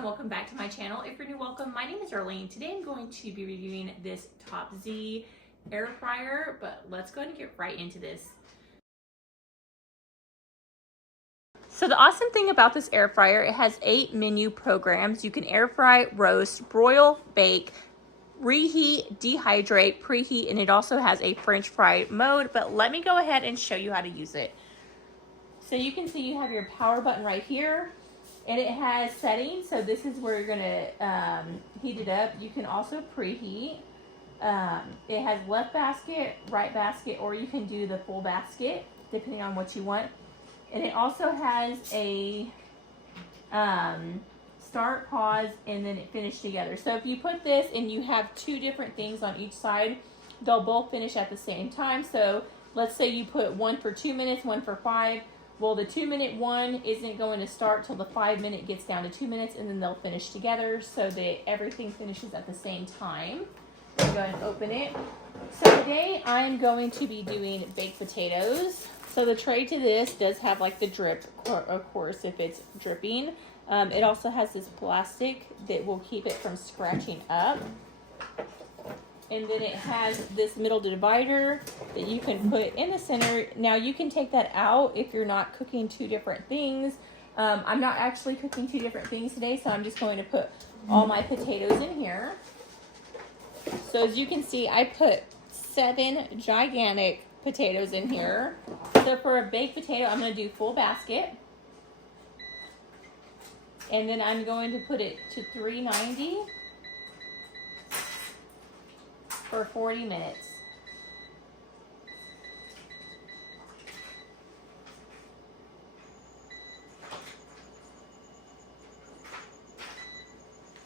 everyone, welcome back to my channel. If you're new, welcome. My name is Arlene. Today I'm going to be reviewing this Top Z air fryer, but let's go ahead and get right into this. So the awesome thing about this air fryer, it has 8 menu programs. You can air fry, roast, broil, bake, reheat, dehydrate, preheat, and it also has a French fry mode, but let me go ahead and show you how to use it. So you can see you have your power button right here. And it has settings, so this is where you're gonna heat it up. You can also preheat. It has left basket, right basket, or you can do the full basket, depending on what you want. And it also has a start, pause, and then it finish together. So if you put this and you have 2 different things on each side, they'll both finish at the same time. So let's say you put one for 2 minutes, one for 5. Well, the 2-minute one isn't going to start till the 5-minute gets down to 2 minutes, and then they'll finish together so that everything finishes at the same time. I'm going to go ahead and open it. So today I'm going to be doing baked potatoes. So the tray to this does have like the drip, of course, if it's dripping. It also has this plastic that will keep it from scratching up. And then it has this middle divider that you can put in the center. Now you can take that out if you're not cooking 2 different things. I'm not actually cooking 2 different things today, so I'm just going to put all my potatoes in here. So as you can see, I put 7 gigantic potatoes in here. So for a baked potato, I'm going to do full basket. And then I'm going to put it to 390. For 40 minutes.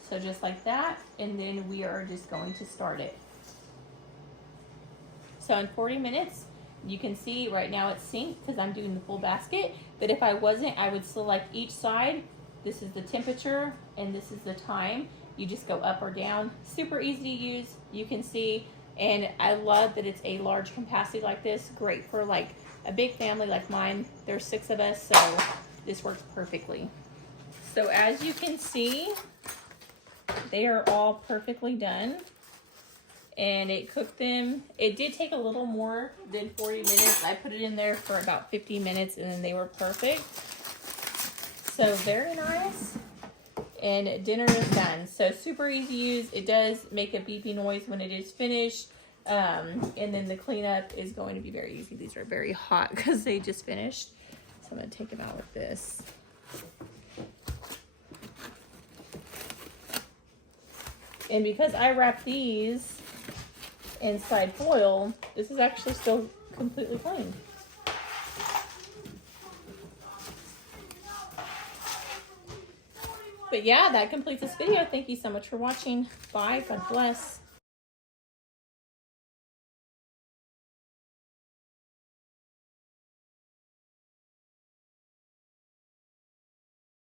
So just like that, and then we are just going to start it. So in 40 minutes, you can see right now it's synced because I'm doing the full basket, but if I wasn't, I would select each side. This is the temperature and this is the time. You just go up or down. Super easy to use, you can see, and I love that it's a large capacity like this. Great for like a big family like mine. There's 6 of us, so this works perfectly. So as you can see, they are all perfectly done. And it cooked them. It did take a little more than 40 minutes. I put it in there for about 50 minutes and then they were perfect. So very nice. And dinner is done. So super easy to use. It does make a beeping noise when it is finished. And then the cleanup is going to be very easy. These are very hot because they just finished. So I'm going to take them out with this. And because I wrap these inside foil, this is actually still completely clean. But yeah, that completes this video. Thank you so much for watching. Bye. God bless.